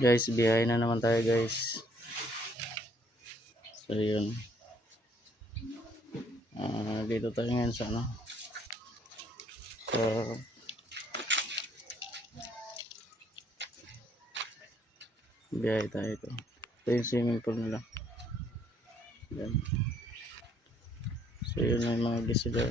Guys, biyahe na naman tayo guys. So yun, dito tayo ngayon sa ano, so biyahe tayo. Ito yung swimming pool nila. Yan. So yun, may mga guest sila.